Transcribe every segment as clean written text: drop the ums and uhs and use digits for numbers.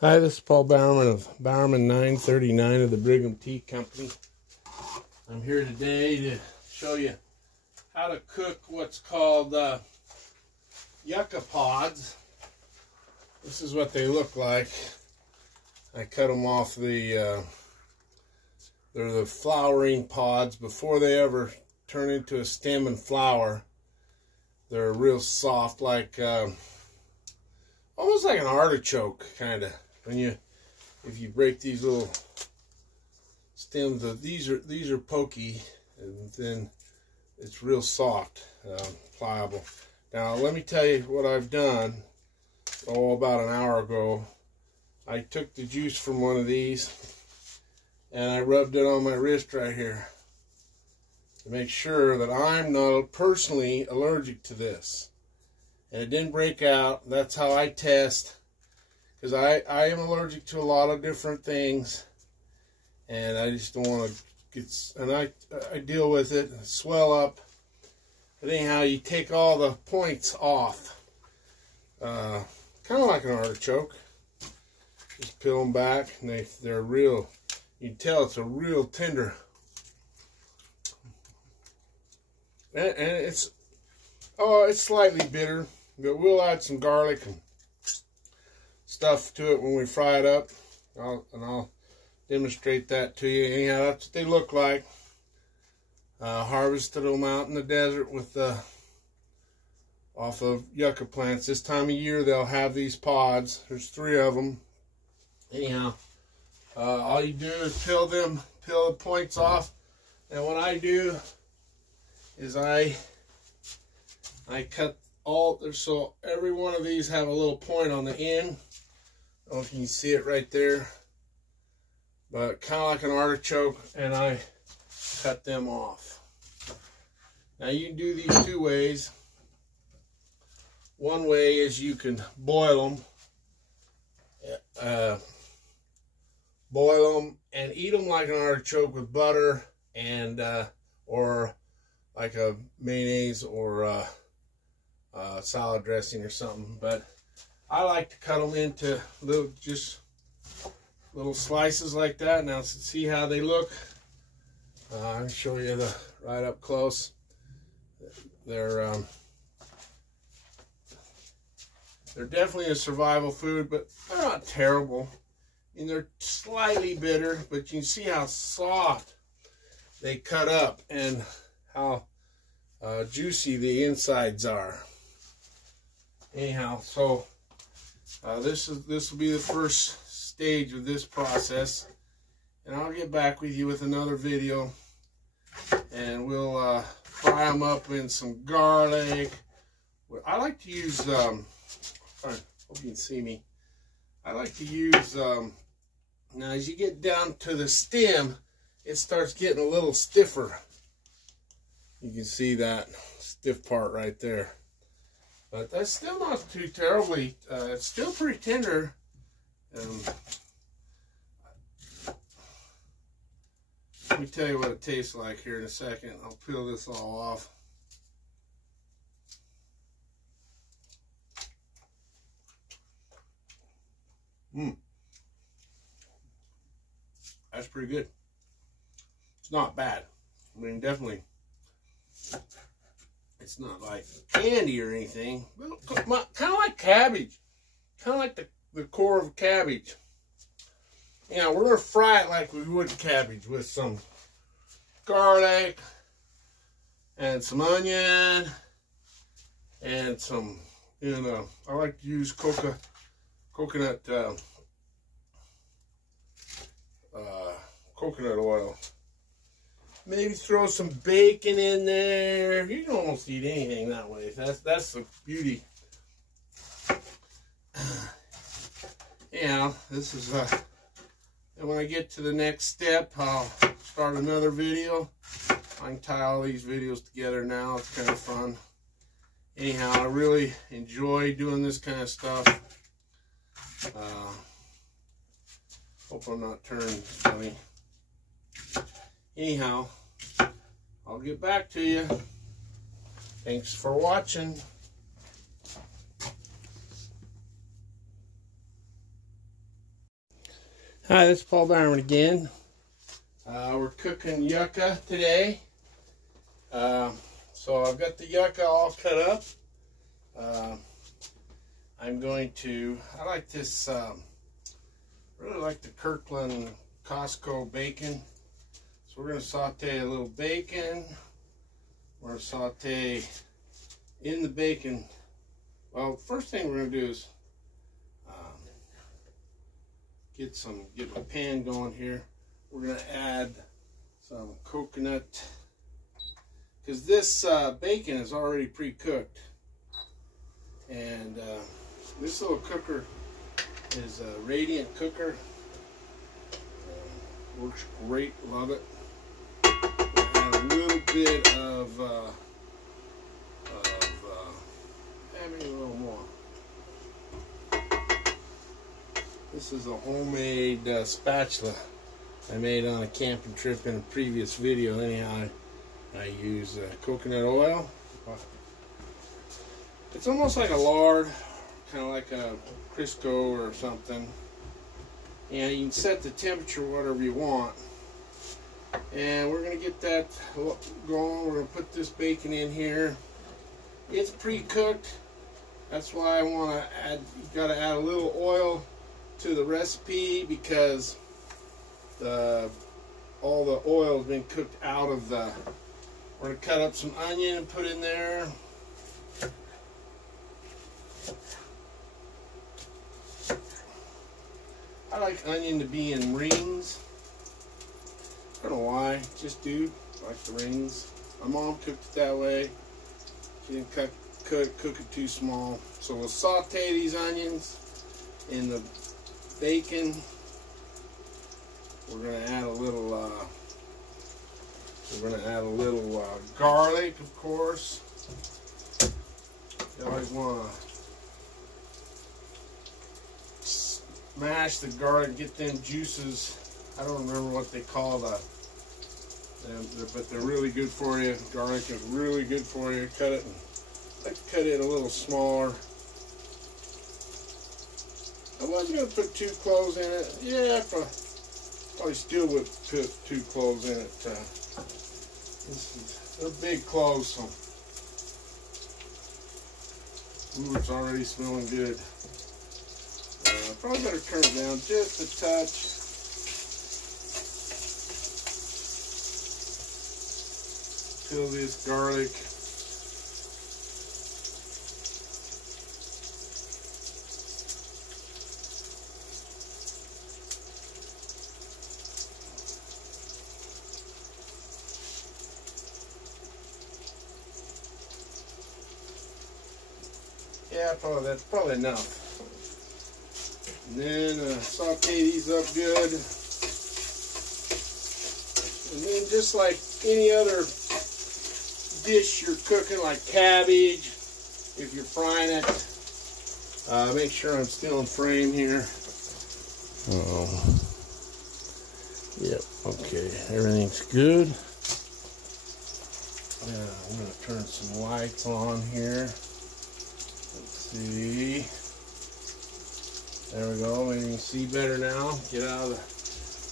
Hi, this is Paul Bowerman of Bowerman 939 of the Brigham Tea Company. I'm here today to show you how to cook what's called yucca pods. This is what they look like. I cut them off they're the flowering pods before they ever turn into a stem and flower. They're real soft, like almost like an artichoke, kind of. If you break these little stems, these are pokey, and then it's real soft, pliable. Now let me tell you what I've done. About an hour ago, I took the juice from one of these and I rubbed it on my wrist right here to make sure that I'm not personally allergic to this. And it didn't break out. That's how I test, because I am allergic to a lot of different things, and I just don't want to get, and I deal with it, swell up. But anyhow, you take all the points off, kind of like an artichoke. Just peel them back, and they're real. You can tell it's a real tender, and it's slightly bitter, but we'll add some garlic and stuff to it when we fry it up. I'll demonstrate that to you. Anyhow, that's what they look like. Harvested them out in the desert with off of yucca plants. This time of year they'll have these pods. There's 3 of them. Anyhow, all you do is peel the points off, and what I do is I cut all, so every one of these have a little point on the end. I don't know if you can see it right there, but kind of like an artichoke, and I cut them off. Now you can do these 2 ways. One way is you can boil them, and eat them like an artichoke with butter and or like a mayonnaise or salad dressing or something. But I like to cut them into just little slices like that. Now see how they look. I'll show you right up close. They're definitely a survival food, but they're not terrible. I mean, they're slightly bitter, but you can see how soft they cut up and how juicy the insides are. Anyhow, so this will be the first stage of this process, and I'll get back with you with another video, and we'll fry them up in some garlic. I like to use I hope you can see me. I like to use now as you get down to the stem, it starts getting a little stiffer. You can see that stiff part right there. But that's still not too terribly, it's still pretty tender. Let me tell you what it tastes like here in a second. I'll peel this all off. That's pretty good. It's not bad. I mean, definitely. It's not like candy or anything. Kind of like cabbage. Kind of like the core of cabbage. You know, we're going to fry it like we would cabbage with some garlic and some onion and some, I like to use coconut oil. Maybe throw some bacon in there. You can almost eat anything that way. That's the beauty. This is and when I get to the next step, I'll start another video. I can tie all these videos together now. It's kind of fun. Anyhow, I really enjoy doing this kind of stuff. Hope I'm not turning funny. Anyhow, I'll get back to you. Thanks for watching. Hi, this is Paul Barman again. We're cooking yucca today. So I've got the yucca all cut up. I'm going to, I like this, really like the Kirkland Costco bacon. So we're going to saute a little bacon. We're going to saute in the bacon. Well, first thing we're going to do is get my pan going here. We're going to add some coconut, because this bacon is already pre-cooked. And this little cooker is a Radiant cooker. Works great, love it. We'll add a little bit of maybe a little more. This is a homemade spatula I made on a camping trip in a previous video. Anyhow, I use coconut oil. It's almost like a lard, kind of like a Crisco or something. And you can set the temperature whatever you want. And we're going to get that going. We're going to put this bacon in here. It's pre-cooked. That's why I want to add, you got to add a little oil to the recipe, because all the oil has been cooked out of the. We're going to cut up some onion and put in there. I like onion to be in rings. I don't know why, just do like the rings. My mom cooked it that way. She didn't cook it too small. So we'll saute these onions in the bacon. We're going to add a little garlic, of course. You always want to smash the garlic, get them juices. I don't remember what they call them, but they're really good for you. Garlic is really good for you. Cut it, I like to cut it a little smaller. I wasn't going to put 2 cloves in it. Yeah, probably still would put 2 cloves in it. They're big cloves, so. Ooh, it's already smelling good. Probably better turn it down just a touch. Fill this garlic. Yeah, that's probably enough. And then saute these up good. And then just like any other dish you're cooking, like cabbage, if you're frying it, make sure I'm still in frame here. Yep, okay, everything's good. Now I'm going to turn some lights on here. Let's see. There we go. Maybe you can see better now. Get out of the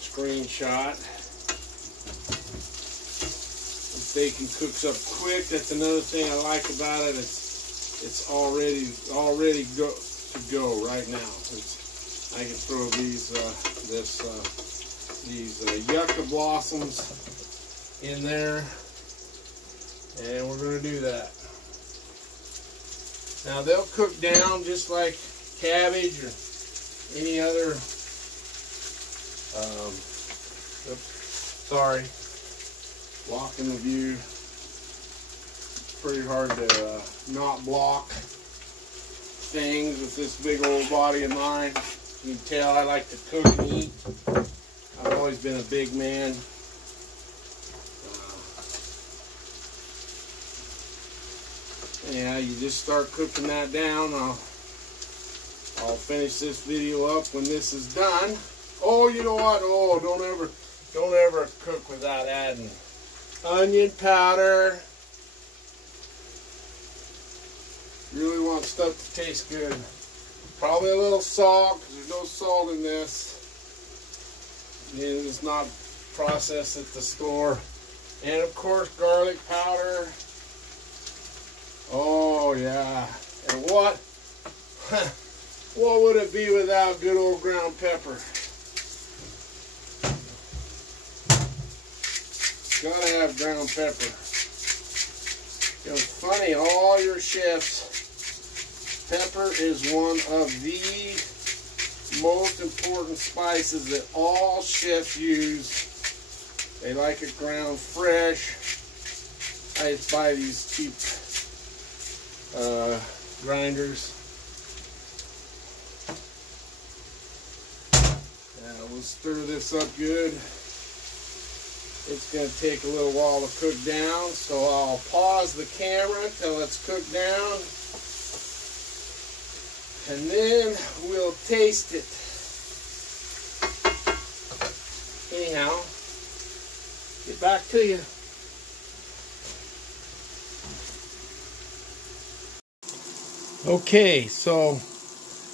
screenshot. This bacon cooks up quick. That's another thing I like about it. It's already to go right now. I can throw these yucca blossoms in there, and we're going to do that. Now they'll cook down just like cabbage or any other, oops, sorry, blocking the view. Pretty hard to not block things with this big old body of mine. You can tell I like to cook and eat. I've always been a big man. Yeah, you just start cooking that down. I'll finish this video up when this is done. Oh, you know what? Oh, don't ever cook without adding onion powder. Really want stuff to taste good. Probably a little salt, because there's no salt in this. It's not processed at the store. And of course, garlic powder. Oh yeah. And what? What would it be without good old ground pepper? Gotta have ground pepper. It was funny, all your chefs, pepper is one of the most important spices that all chefs use. They like it ground fresh. I just buy these cheap grinders. Now we'll stir this up good. It's going to take a little while to cook down, so I'll pause the camera till it's cooked down. And then we'll taste it. Anyhow, get back to you. Okay, so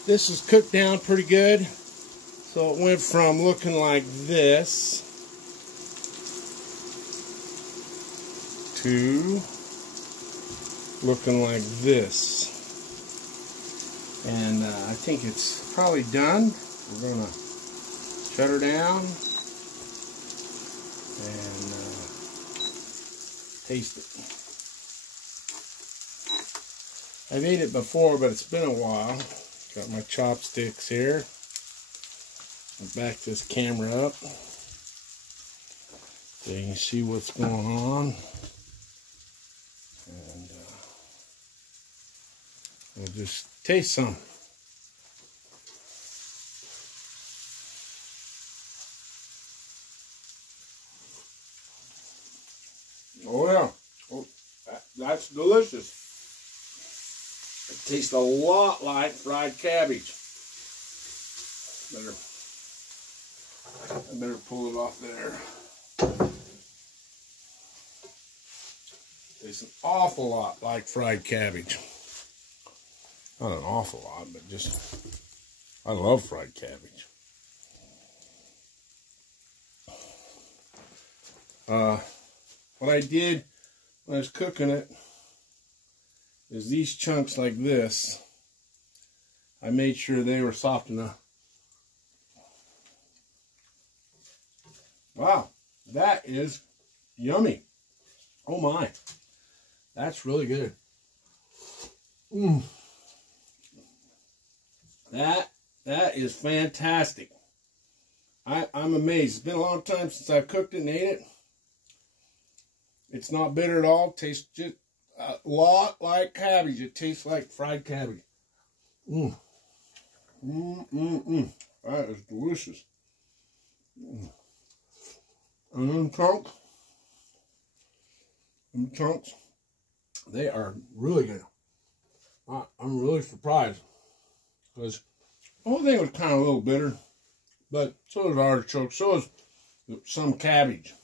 this is cooked down pretty good. So it went from looking like this to looking like this. And I think it's probably done. We're going to shut her down and taste it. I've ate it before, but it's been a while. Got my chopsticks here. I'll back this camera up so you can see what's going on. And we'll just taste some. Oh yeah, oh, that's delicious. It tastes a lot like fried cabbage. I better pull it off there. Tastes an awful lot like fried cabbage. Not an awful lot, but just, I love fried cabbage. What I did when I was cooking it is these chunks like this, I made sure they were soft enough. Wow, that is yummy. Oh my, that's really good. That is fantastic. I'm amazed. It's been a long time since I've cooked it and ate it. It's not bitter at all. It tastes just a lot like cabbage. It tastes like fried cabbage. That is delicious. And them chunks, they are really good. I'm really surprised because the whole thing was kind of a little bitter, but so is artichoke, so is some cabbage.